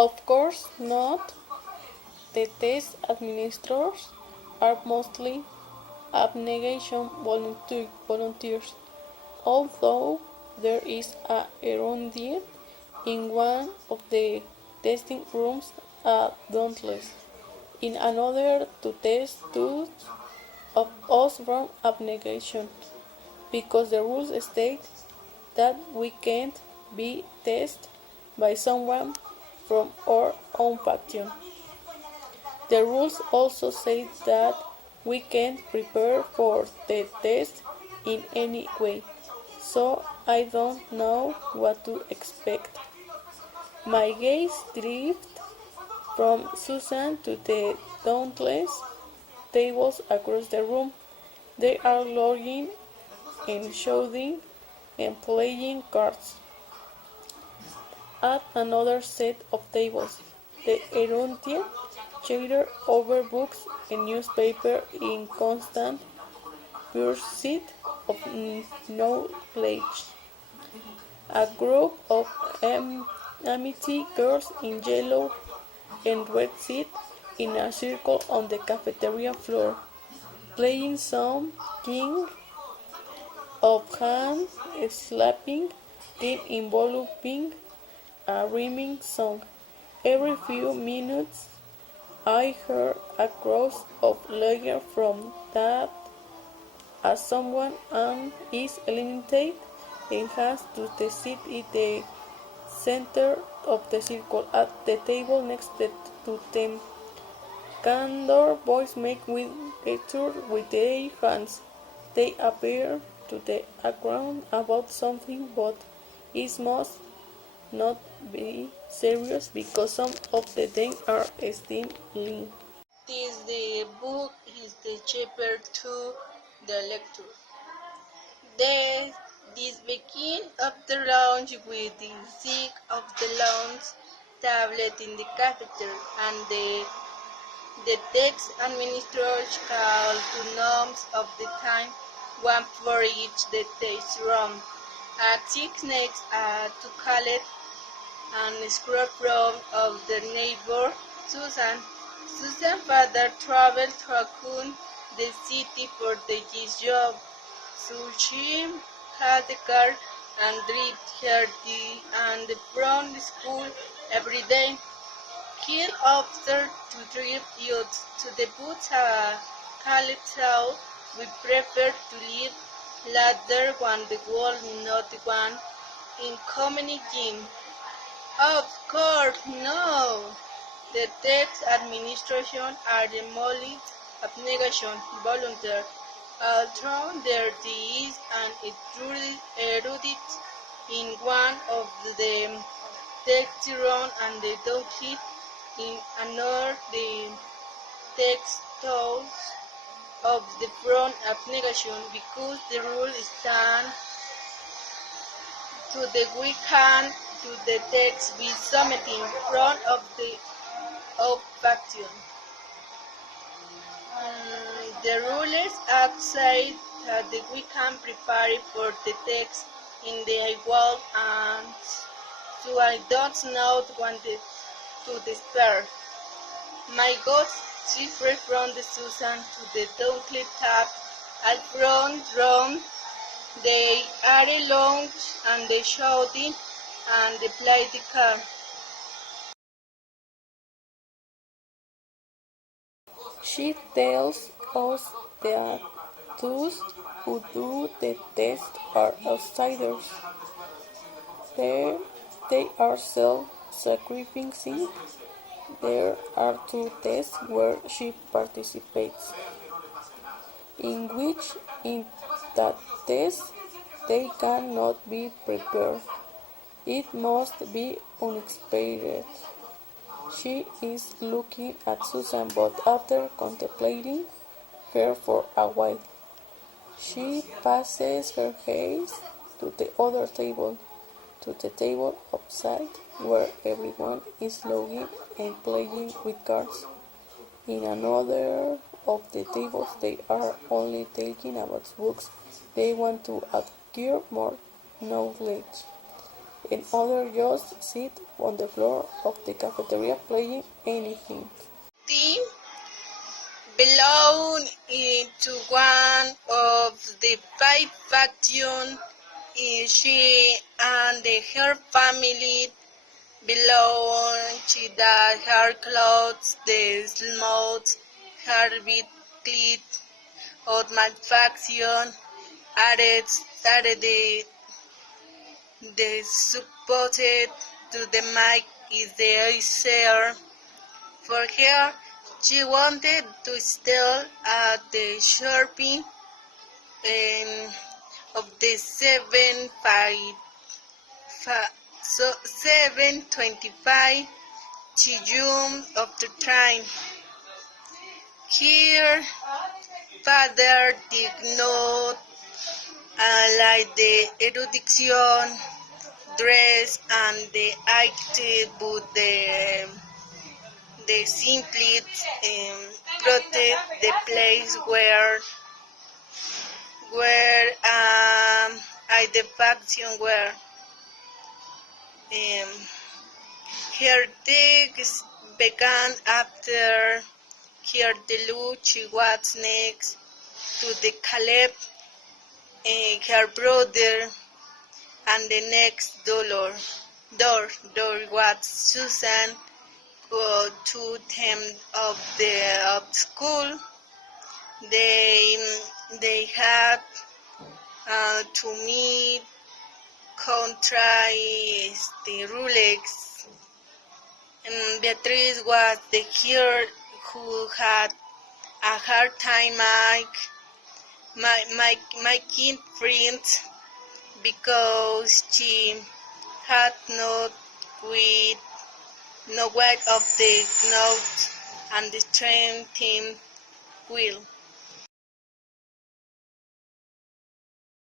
Of course not. The test administrators are mostly abnegation volunteers, although there is a erudite in one of the testing rooms at Dauntless, in another to test two of us from abnegation, because the rules state that we can't be tested by someone from our own faction. The rules also say that we can't prepare for the test in any way, so I don't know what to expect. My gaze drifted from Susan to the dauntless tables across the room. They are logging and shouting and playing cards. At another set of tables, the erudite chatter over books and newspapers in constant pursuit of knowledge. A group of amity girls in yellow and red sit in a circle on the cafeteria floor, playing some king of hand slapping game involving a rhyming song. Every few minutes I hear a chorus of laughter from that as someone is eliminated and has to sit in the center of the circle at the table next to them. Candor boys make with gesture with their hands. They appear to the background about something, but it must not be serious because some of them are stealing. The book is the cheaper to the lecture. This begin of the lounge with the sick of the lounge tablet in the cafeteria and the text administrators call two names of the time, one for each the test room. At 6 next to call it and scrub from of the neighbor Susan. Susan's father traveled to Raccoon, the city for his job, so she had the car and drive her and from the school every day. He observed to drive youths to the boots college out. We prefer to live later when the world not one in community. Of course, no. The text administration are the most abnegation volunteer. Although there is an erudite in one of the text rooms and the donkey in another, the text toes of the front abnegation because the rule stands to the weak hand to the text be submitting front of the faction. The rulers outside that we can prepare for the text in the wall and so I don't know when to despair. My ghost shifted from the Susan to the donkey tap at front room. They are alone and they shouting and they play the card. She tells us that those who do the test are outsiders. They are self-sacrificing. There are 2 tests where she participates, in that test they cannot be prepared. It must be unexpected. She is looking at Susan, but after contemplating her for a while, she passes her gaze to the other table, to the table outside, where everyone is logging and playing with cards. In another of the tables, they are only talking about books. They want to acquire more knowledge. and others just sit on the floor of the cafeteria playing anything. Tim belonged to one of the five factions. She and her family belonged to the haircloths, the smooth, herbicide or my faction added the supported to the mic is the easier for her. She wanted to stay at the shopping of the 7:25 to June of the train. Her father did not like the erudition, dress, and the attitude, but they simply protect the place where I the faction were. Um, Her text began after her deluge. Was next to the Caleb, her brother, and the next door was Susan, to them of school. They had to meet contra the Rolex. And Beatrice was the girl who had a hard time making friends because she had not with no way of the note and the train team will.